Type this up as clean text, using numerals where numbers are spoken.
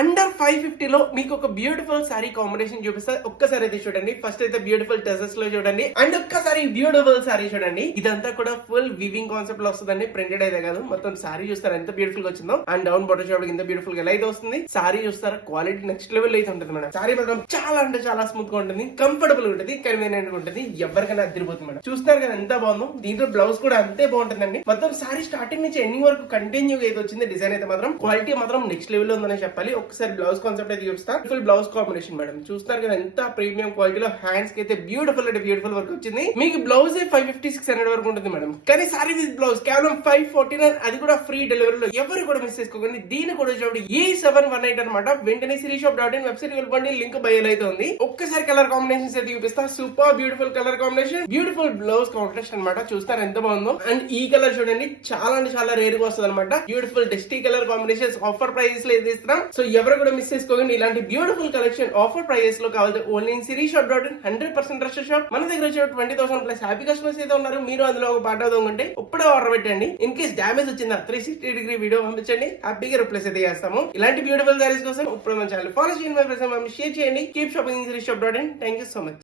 Under 550 లో మీకు ఒక బ్యూటిఫుల్ సారీ కాంబినేషన్ చూపిస్తా. ఒక్కసారి అయితే చూడండి. ఫస్ట్ అయితే బ్యూటిఫుల్ టెసెస్ లో చూడండి, అండ్ ఒక్కసారి బ్యూటిఫుల్ సారీ చూడండి. ఇదంతా కూడా ఫుల్ వివింగ్ కాన్సెప్ట్ లో వస్తుందండి, ప్రింటెడ్ అయితే కాదు. మొత్తం సారీ చూస్తారు ఎంత బ్యూటిఫుల్ గా వచ్చిందో, అండ్ డౌన్ బోర్డర్ చూడడానికి ఎంత బ్యూటిఫుల్ గా ఎలా అయితే వస్తుంది. సారీ చూస్తారా, క్వాలిటీ నెక్స్ట్ లెవెల్ అయితే ఉంటుంది మేడం. సారీ మాత్రం చాలా అంటే చాలా స్మూత్ గా ఉంటుంది, కంఫర్టబుల్ ఉంటుంది, కన్వీనియంట్ గా ఉంటుంది, ఎవరికైనా అదిరిపోతుంది మేడం. చూస్తారు కదా ఎంత బాగుందో. దీంట్లో బ్లౌజ్ కూడా అంతే బాగుంటుందండి. మొత్తం సారీ స్టార్టింగ్ నుంచి ఎండింగ్ వరకు కంటిన్యూ అయితే వచ్చింది. డిజైన్ అయితే మాత్రం క్వాలిటీ మాత్రం నెక్స్ట్ లెవెల్ లో ఉందని చెప్పాలి. ఒకసారి బ్లౌజ్ కాన్సెప్ట్ అయితే చూపిస్తా. Full blouse combination madam. చూస్తారు కదా ఎంత ప్రీమియం క్వాలిటీలో, హ్యాండ్స్ కి అయితే బ్యూటిఫుల్ అంటే బ్యూటిఫుల్ వర్క్ వచ్చింది. మీకు బ్లౌజ్ 550-600 వరకు ఉంటుంది మేడం, కానీ సారీ విత్ బ్లౌజ్ కేవలం 549, అది కూడా ఫ్రీ డెలివరీలో. ఎవరు కూడా మిస్ చేసుకోకండి. దీని కూడా చూడండి E718 అనమాట. వెంటనే సిరీషాప్.in వెబ్సైట్ వెళ్ళిపోండి, లింక్ బయోలో అయితే ఉంది. ఒక్కసారి కలర్ కాంబినేషన్స్ అయితే చూపిస్తా. Super beautiful colour combination, beautiful blouse contrast అనమాట. చూస్తారు ఎంత బాగుందో. అండ్ ఈ కలర్ చూడండి చాలా అంటే చాలా రేర్ గా వస్తుంది అనమాట. Beautiful dusty colour combinations offer prices లో అయితే ఇస్తున్నాం. సో ఎవరు కూడా మిస్ చేసుకోకండి. ఇలాంటి బ్యూటిఫుల్ కలెక్షన్ ఆఫర్ ప్రైజెస్ లో కావాలి ఓన్లీ ఇన్ సిరీషాప్.in. 100% trust shop. మన దగ్గర వచ్చే 20,000 ప్లస్ హ్యాపీ కస్టమర్స్ అయితే ఉన్నారు. మీరు అందులో ఒక పార్ట్ అవుతుంటే ఇప్పుడే ఆర్డర్ పెట్టండి. ఇన్ కేస్ డామేజ్ వచ్చిందా 360 డిగ్రీ వీడియో పంపించండి, హ్యాపీగా రిప్లేస్ అయితే చేస్తాము. ఇలాంటి బ్యూటిఫుల్ సారీస్ కోసం ఇప్పుడు మన ఛానల్ ఫాలో చేయండి, షేర్ చేయండి. Keep shopping సిరీషాప్.in. Thank you so much.